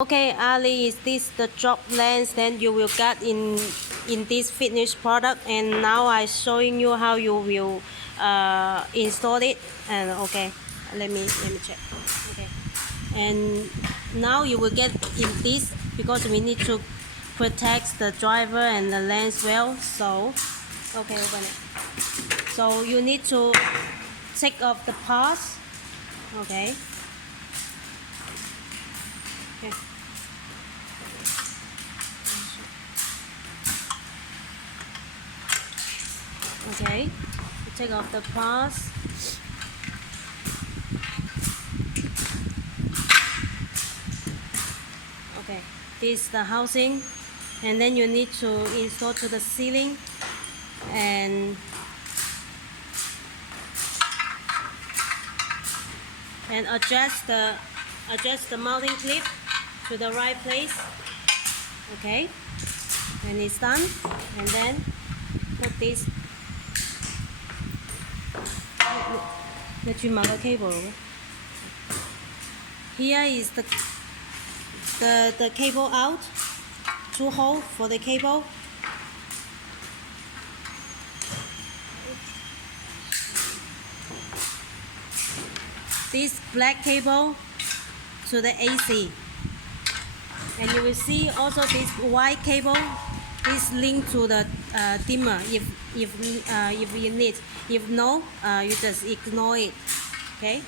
Okay, Ali, is this the job lens then you will get in this finished product? And now I'm showing you how you will install it. And okay, let me check. Okay, and now you will get in this because we need to protect the driver and the lens well. So okay, open it. So you need to take off the parts. Okay. Okay. Okay, you take off the parts. Okay, this is the housing, and then you need to install to the ceiling and adjust the mounting clip to the right place. Okay, when it's done, and then put this. Cable. Here is the cable out. Two holes for the cable. This black cable to the AC, and you will see also this white cable is linked to the dimmer if you need. If no, you just ignore it. Okay.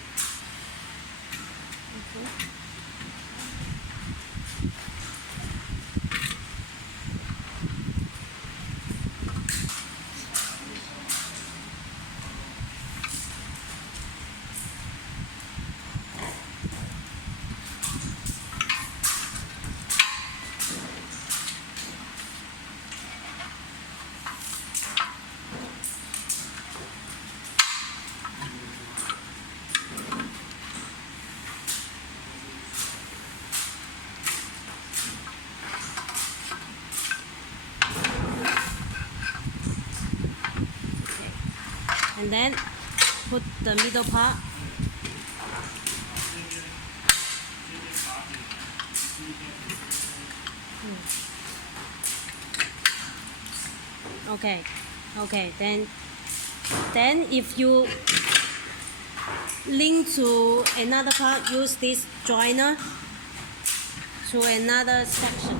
And then put the middle part. Okay, then if you link to another part, use this joiner to another section.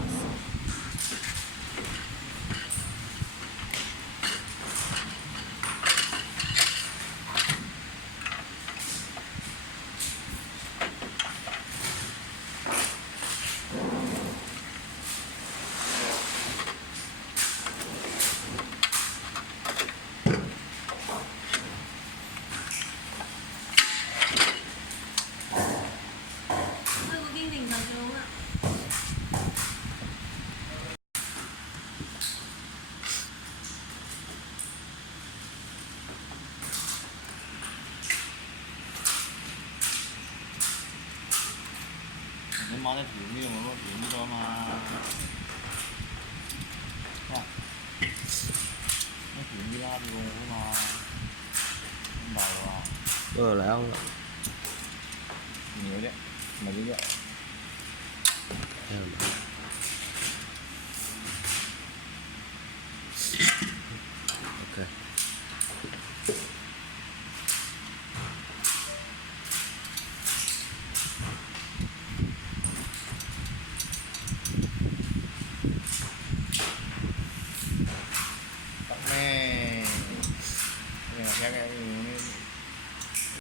你買得條呢個冇乜片㗎嘛？哇！一條呢啦要啊嘛，咁大喎。แล้วเหนียว啫，唔係呢โอเคแม่เนี่ยแค่ไง